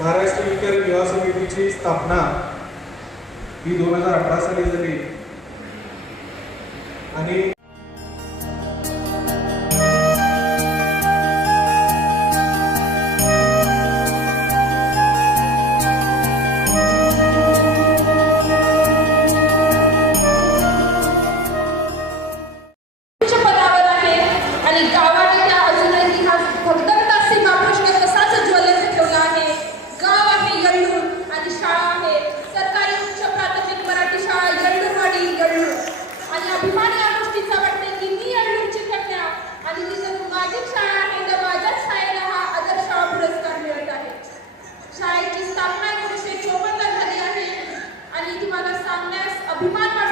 महाराष्ट्र विकारी विवाह समितीची स्थापना ही दोन हजार अठरा साली झाली. आणि ಅಭಿಮಾನ